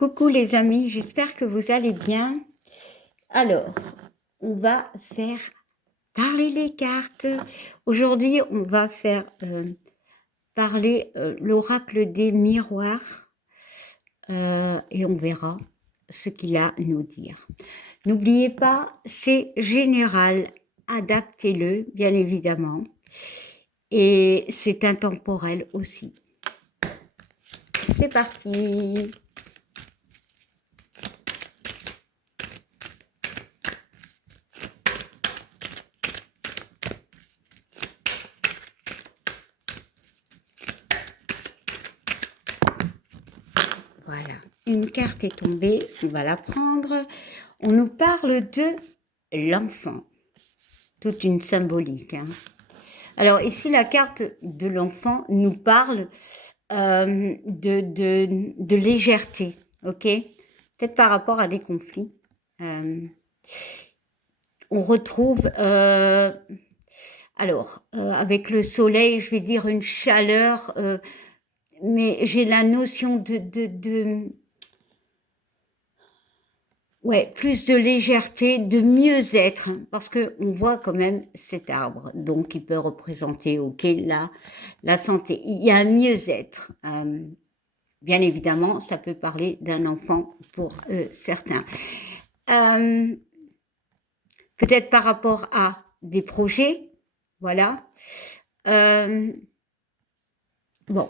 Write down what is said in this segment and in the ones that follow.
Coucou les amis, j'espère que vous allez bien. Alors, on va faire parler les cartes. Aujourd'hui, on va faire parler l'oracle des miroirs et on verra ce qu'il a à nous dire. N'oubliez pas, c'est général, adaptez-le bien évidemment et c'est intemporel aussi. C'est parti! Voilà, une carte est tombée, on va la prendre. On nous parle de l'enfant, toute une symbolique. Alors ici, la carte de l'enfant nous parle de légèreté, ok? Peut-être par rapport à des conflits. On retrouve, avec le soleil, je vais dire une chaleur, mais j'ai la notion ouais, plus de légèreté, de mieux-être, parce que on voit quand même cet arbre, donc il peut représenter, ok, la santé. Il y a un mieux-être. Bien évidemment, ça peut parler d'un enfant pour certains. Peut-être par rapport à des projets, voilà. Bon,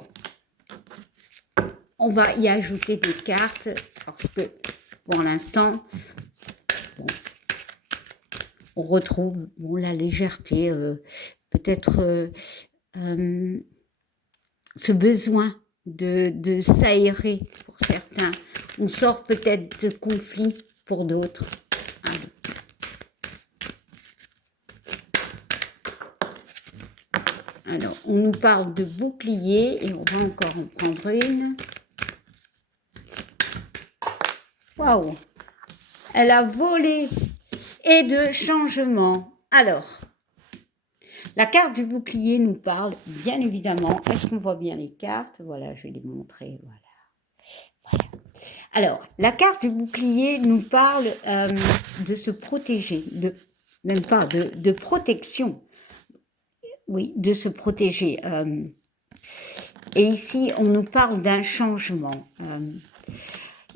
on va y ajouter des cartes parce que pour l'instant, bon, on retrouve la légèreté, peut-être ce besoin de s'aérer pour certains. On sort peut-être de conflits pour d'autres. Alors, on nous parle de bouclier et on va encore en prendre une. Waouh! Elle a volé et de changement. Alors, la carte du bouclier nous parle, bien évidemment. Est-ce qu'on voit bien les cartes? Voilà, je vais les montrer. Voilà. Alors, la carte du bouclier nous parle de se protéger, même pas de protection. Oui, de se protéger. Et ici, on nous parle d'un changement.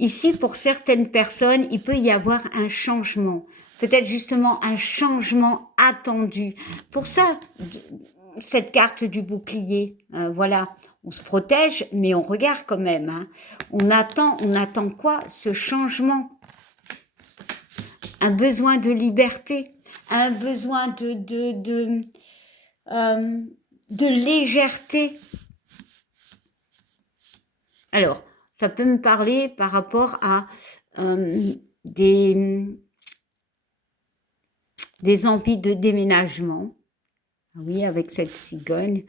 Ici, pour certaines personnes, il peut y avoir un changement. Peut-être justement un changement attendu. Pour ça, cette carte du bouclier, voilà, on se protège, mais on regarde quand même. On attend quoi? Ce changement. Un besoin de liberté, un besoin de légèreté. Alors, ça peut me parler par rapport à des envies de déménagement. Oui, avec cette cigogne.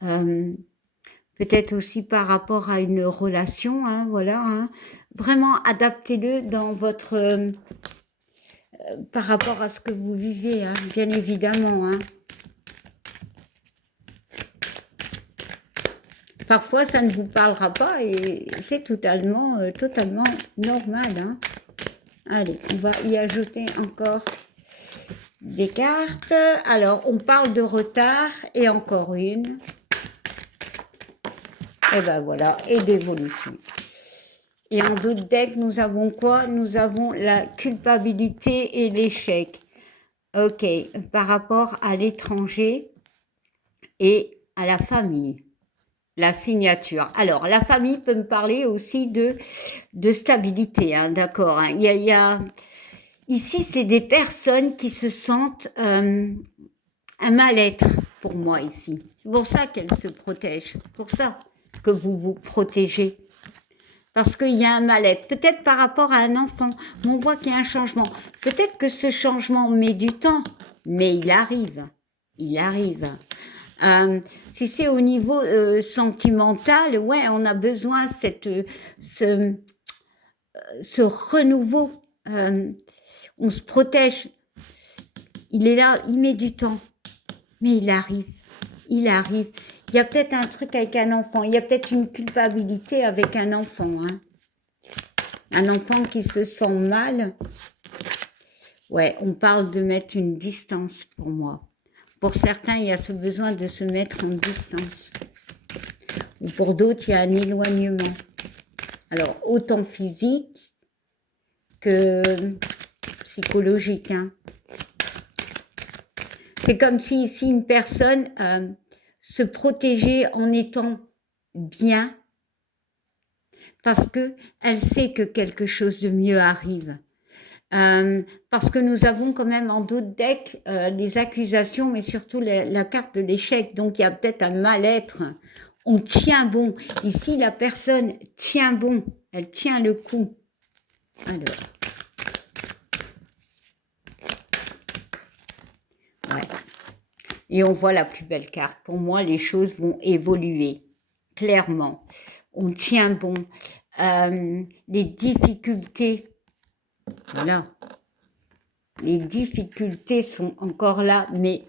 Peut-être aussi par rapport à une relation, voilà. Vraiment, adaptez-le dans votre... par rapport à ce que vous vivez, bien évidemment. Parfois, ça ne vous parlera pas et c'est totalement normal. Allez, on va y ajouter encore des cartes. Alors, on parle de retard et encore une. Et ben voilà, et d'évolution. Et en d'autres decks, nous avons quoi? Nous avons la culpabilité et l'échec. Ok, par rapport à l'étranger et à la famille. La signature. Alors, la famille peut me parler aussi de stabilité, d'accord. Il y a ici, c'est des personnes qui se sentent un mal-être pour moi ici. C'est pour ça qu'elles se protègent. Pour ça que vous vous protégez. Parce qu'il y a un mal-être. Peut-être par rapport à un enfant. Mais on voit qu'il y a un changement. Peut-être que ce changement met du temps. Mais il arrive. Il arrive. Si c'est au niveau sentimental, ouais, on a besoin ce renouveau. On se protège. Il est là, il met du temps, mais il arrive. Il arrive. Il y a peut-être un truc avec un enfant. Il y a peut-être une culpabilité avec un enfant. Un enfant qui se sent mal, ouais, on parle de mettre une distance pour moi. Pour certains, il y a ce besoin de se mettre en distance. Ou pour d'autres, il y a un éloignement. Alors, autant physique que psychologique. Hein. C'est comme si une personne se protégeait en étant bien parce qu'elle sait que quelque chose de mieux arrive. Parce que nous avons quand même en d'autres decks les accusations, mais surtout la carte de l'échec. Donc, il y a peut-être un mal-être. On tient bon. Ici, la personne tient bon. Elle tient le coup. Alors. Ouais. Et on voit la plus belle carte. Pour moi, les choses vont évoluer. Clairement. On tient bon. Les difficultés. Voilà. Les difficultés sont encore là, mais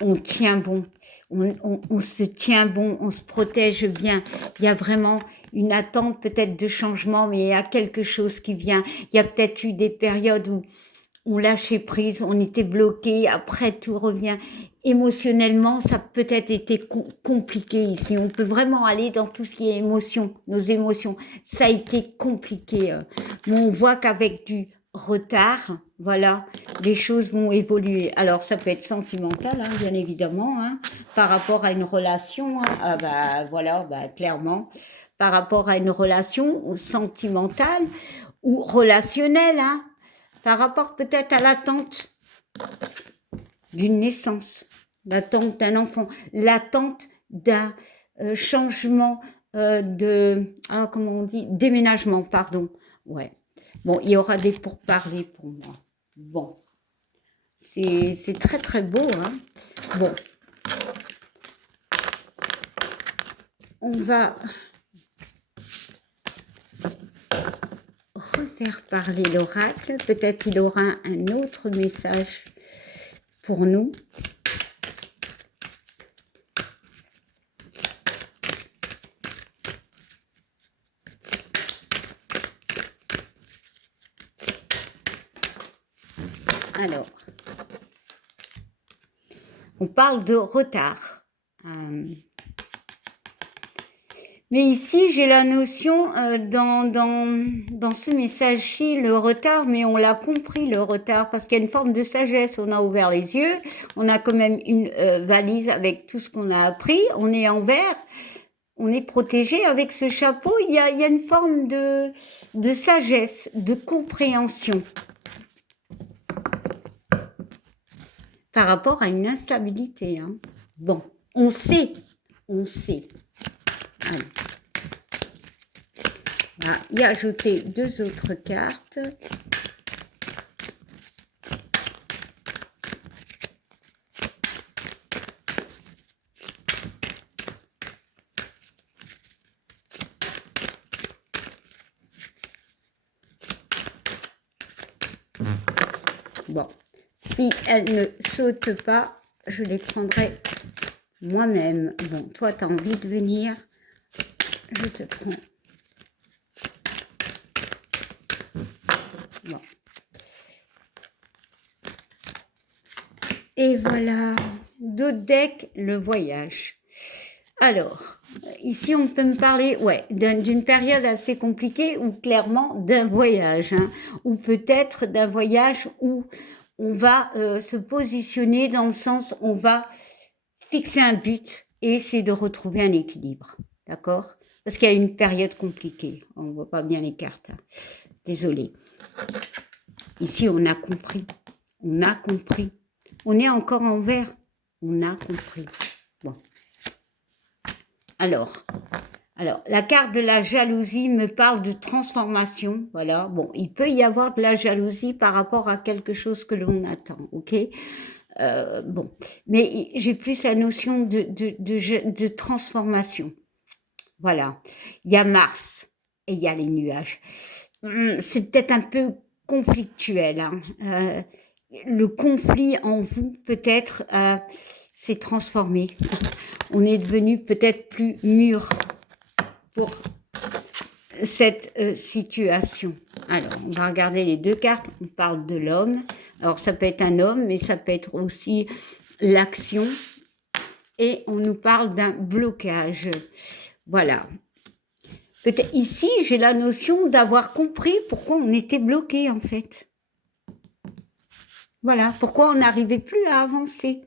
on tient bon. On se tient bon, on se protège bien. Il y a vraiment une attente peut-être de changement, mais il y a quelque chose qui vient. Il y a peut-être eu des périodes où on lâchait prise, on était bloqué, après tout revient. Émotionnellement, ça a peut-être été compliqué ici. On peut vraiment aller dans tout ce qui est émotion, nos émotions. Ça a été compliqué. Mais on voit qu'avec du retard, voilà, les choses vont évoluer. Alors, ça peut être sentimental, hein, bien évidemment, hein, par rapport à une relation. Hein, ah bah, voilà, bah, clairement, par rapport à une relation sentimentale ou relationnelle, hein, par rapport peut-être à l'attente d'une naissance, l'attente d'un enfant, l'attente d'un changement comment on dit, déménagement, pardon. Ouais. Bon, il y aura des pourparlers pour moi. Bon. C'est très très beau, hein. Bon. On va refaire parler l'oracle. Peut-être qu'il aura un autre message pour nous. Alors, on parle de retard. Mais ici, j'ai la notion dans ce message-ci, le retard, mais on l'a compris, le retard, parce qu'il y a une forme de sagesse. On a ouvert les yeux, on a quand même une valise avec tout ce qu'on a appris, on est en vert, on est protégé avec ce chapeau. Il y a une forme de sagesse, de compréhension par rapport à une instabilité. Hein. Bon, on sait. Allez. On va y ajouter deux autres cartes. Bon, si elles ne sautent pas, je les prendrai moi-même. Bon, toi, tu as envie de venir, je te prends. Bon. Et voilà, d'autres decks, le voyage. Alors, ici, on peut me parler d'une période assez compliquée ou clairement d'un voyage, hein, ou peut-être d'un voyage où on va se positionner dans le sens, on va fixer un but et essayer de retrouver un équilibre, d'accord? Parce qu'il y a une période compliquée, on ne voit pas bien les cartes, hein. Désolée. Ici, on a compris, on est encore en vert, on a compris. Bon. Alors, la carte de la jalousie me parle de transformation, voilà. Bon, il peut y avoir de la jalousie par rapport à quelque chose que l'on attend, ok? Bon, mais j'ai plus la notion de transformation. Voilà, il y a Mars et il y a les nuages. C'est peut-être un peu conflictuel, hein. Le conflit en vous, peut-être, s'est transformé. On est devenu peut-être plus mûr pour cette situation. Alors, on va regarder les deux cartes. On parle de l'homme. Alors, ça peut être un homme, mais ça peut être aussi l'action. Et on nous parle d'un blocage. Voilà. Peut-être ici, j'ai la notion d'avoir compris pourquoi on était bloqué, en fait. Voilà, pourquoi on n'arrivait plus à avancer.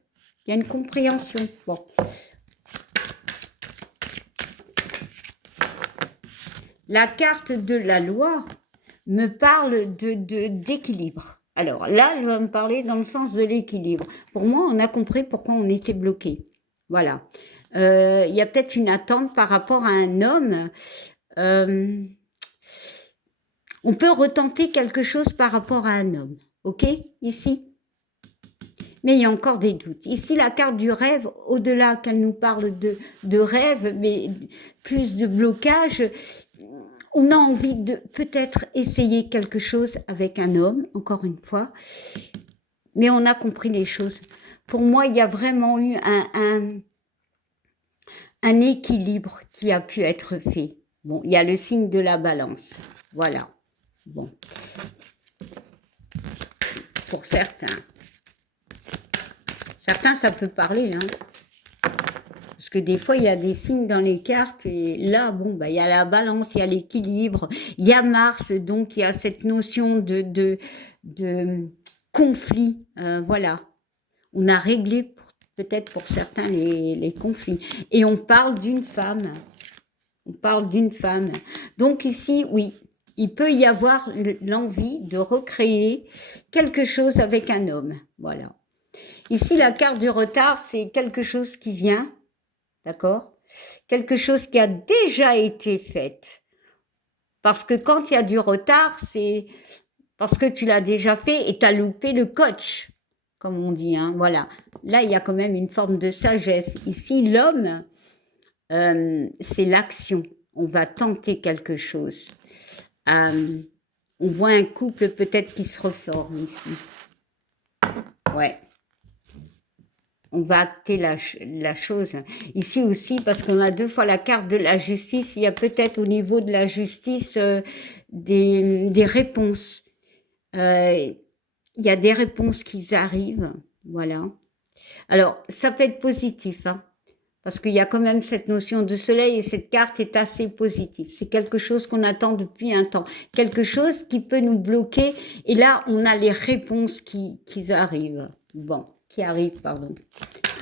Il y a une compréhension. Bon. La carte de la loi me parle d'équilibre. Alors là, elle va me parler dans le sens de l'équilibre. Pour moi, on a compris pourquoi on était bloqué. Voilà. Il y a peut-être une attente par rapport à un homme. On peut retenter quelque chose par rapport à un homme. OK, ici. Mais il y a encore des doutes. Ici, la carte du rêve, au-delà qu'elle nous parle de rêve, mais plus de blocage, on a envie de peut-être essayer quelque chose avec un homme, encore une fois, mais on a compris les choses. Pour moi, il y a vraiment eu un équilibre qui a pu être fait. Bon, il y a le signe de la balance. Voilà. Bon. Pour certains. Certains, ça peut parler, hein. Parce que des fois, il y a des signes dans les cartes et là, bon, bah, il y a la balance, il y a l'équilibre, il y a Mars, donc il y a cette notion de conflit. Voilà. On a réglé peut-être pour certains les conflits. Et on parle d'une femme. On parle d'une femme. Donc ici, oui, il peut y avoir l'envie de recréer quelque chose avec un homme. Voilà. Ici, la carte du retard, c'est quelque chose qui vient, d'accord? Quelque chose qui a déjà été fait. Parce que quand il y a du retard, c'est parce que tu l'as déjà fait et tu as loupé le coach, comme on dit, hein, voilà. Là, il y a quand même une forme de sagesse. Ici, l'homme, c'est l'action. On va tenter quelque chose. On voit un couple peut-être qui se reforme ici. Ouais. On va acter la chose. Ici aussi, parce qu'on a deux fois la carte de la justice, il y a peut-être au niveau de la justice des réponses. Il y a des réponses qui arrivent, voilà. Alors, ça peut être positif, hein, parce qu'il y a quand même cette notion de soleil et cette carte est assez positive. C'est quelque chose qu'on attend depuis un temps, quelque chose qui peut nous bloquer. Et là, on a les réponses qui arrivent. Bon, qui arrivent, pardon.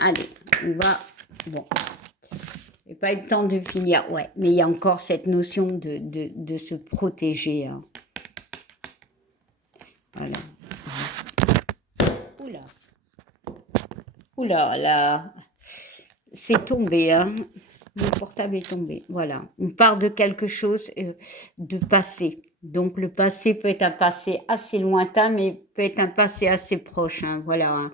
Allez, on va... Bon, j'ai pas eu le temps de finir, ouais, mais il y a encore cette notion de se protéger, hein. Voilà. Oula. Oula, là, c'est tombé, hein. Mon portable est tombé. Voilà. On parle de quelque chose de passé. Donc, le passé peut être un passé assez lointain, mais peut être un passé assez proche, hein. Voilà. Hein.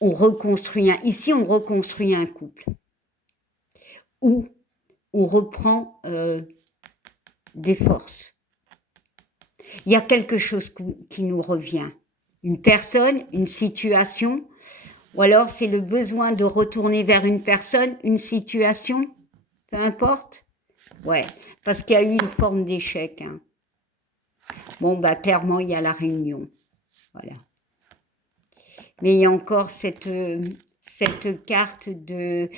On reconstruit ici, on reconstruit un couple. Ou on reprend des forces. Il y a quelque chose qui nous revient. Une personne, une situation, ou alors c'est le besoin de retourner vers une personne, une situation, peu importe. Ouais, parce qu'il y a eu une forme d'échec, hein. Bon, bah clairement, il y a la réunion. Voilà. Mais il y a encore cette carte de...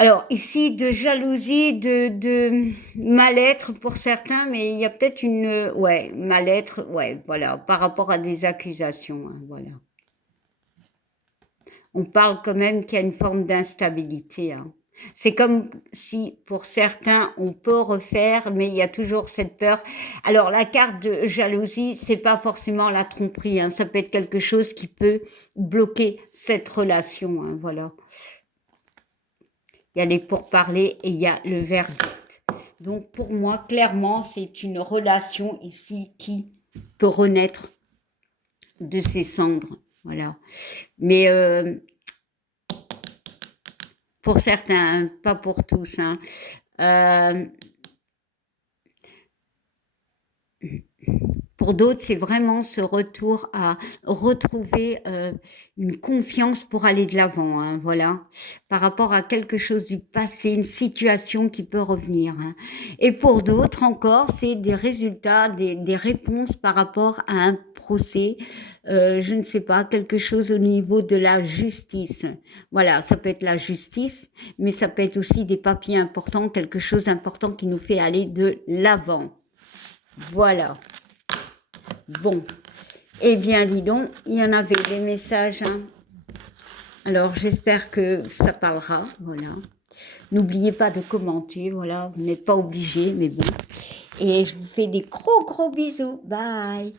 Alors, ici, de jalousie, de mal-être pour certains, mais il y a peut-être une... Ouais, mal-être, ouais, voilà, par rapport à des accusations, hein, voilà. On parle quand même qu'il y a une forme d'instabilité, hein. C'est comme si, pour certains, on peut refaire, mais il y a toujours cette peur. Alors, la carte de jalousie, c'est pas forcément la tromperie, hein. Ça peut être quelque chose qui peut bloquer cette relation, hein, voilà. Il y a les pourparlers et il y a le verdict. Donc, pour moi, clairement, c'est une relation ici qui peut renaître de ses cendres, voilà. Mais pour certains, hein, pas pour tous, hein. Pour pour d'autres, c'est vraiment ce retour à retrouver une confiance pour aller de l'avant, hein, voilà, par rapport à quelque chose du passé, une situation qui peut revenir, hein. Et pour d'autres encore, c'est des résultats, des réponses par rapport à un procès, je ne sais pas, quelque chose au niveau de la justice. Voilà, ça peut être la justice, mais ça peut être aussi des papiers importants, quelque chose d'important qui nous fait aller de l'avant. Voilà. Bon. Eh bien, dis donc, il y en avait des messages, hein. Alors, j'espère que ça parlera, voilà. N'oubliez pas de commenter, voilà. Vous n'êtes pas obligés, mais bon. Et je vous fais des gros bisous. Bye.